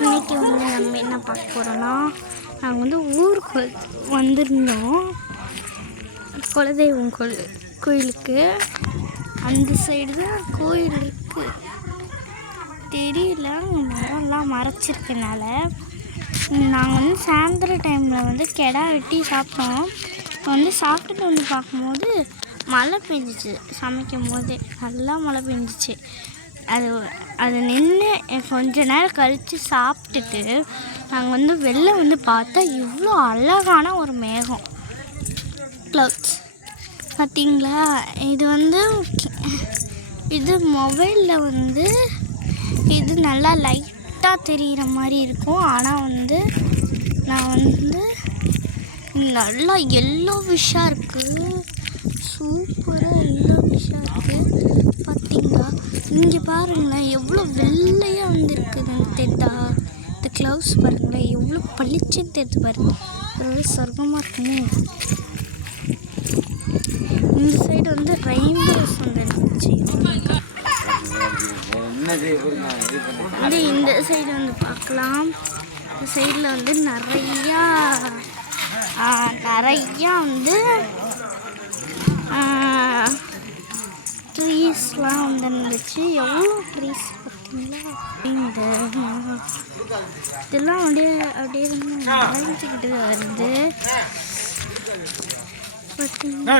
இன்னைக்கு வந்து நம்ம என்ன பார்க்க போகிறோன்னா, நாங்கள் வந்து ஊருக்கு வந்திருந்தோம் குலதெய்வம் கோயிலுக்கு. அந்த சைடு தான் கோயில் இருக்குது. தெரியல, மரம்லாம் மறைச்சிருக்கனால. நாங்கள் வந்து சாயந்தர டைமில் வந்து கெடா வெட்டி சாப்பிட்டோம். இப்போ வந்து சாப்பிட்டுட்டு வந்து பார்க்கும்போது மழை பெஞ்சிச்சு. சமைக்கும் போதே நல்லா மழை பெஞ்சிச்சு. அது நின்று கொஞ்ச நேரம் கழித்து சாப்பிட்டுட்டு நாங்கள் வந்து வெளில வந்து பார்த்தா இவ்வளோ அழகான ஒரு மேகம், க்ளவுட்ஸ் பார்த்திங்களா. இது மொபைலில் வந்து இது நல்லா லைட்டாக தெரிகிற மாதிரி இருக்கும். ஆனால் வந்து நான் வந்து நல்லா எல்லோ விஷாக இருக்குது. சூப்பராக எல்லோ விஷாக இருக்குது. பார்த்திங்களா, இங்கே பாருங்களேன் எவ்வளோ வெள்ளையாக வந்துருக்குது. தெரியுதா? இந்த க்ளவுஸ் பாருங்களேன் எவ்வளோ பளிச்சுன்னு தெரியுது பாருங்கள். ஒரு சொர்க்கமாக இருக்குன்னு. இந்த சைடு வந்து ரெயின்போஸ் வந்துருந்துச்சு. இந்த சைடு வந்து பார்க்கலாம். இந்த சைடில் வந்து நிறையா வந்து ட்ரீஸ்லாம் வந்துருந்துச்சு. எவ்வளோ ட்ரீஸ் பார்த்தீங்களா. இதெல்லாம் அப்படியே வளைஞ்சிக்கிட்டு வருது பார்த்தீங்களா.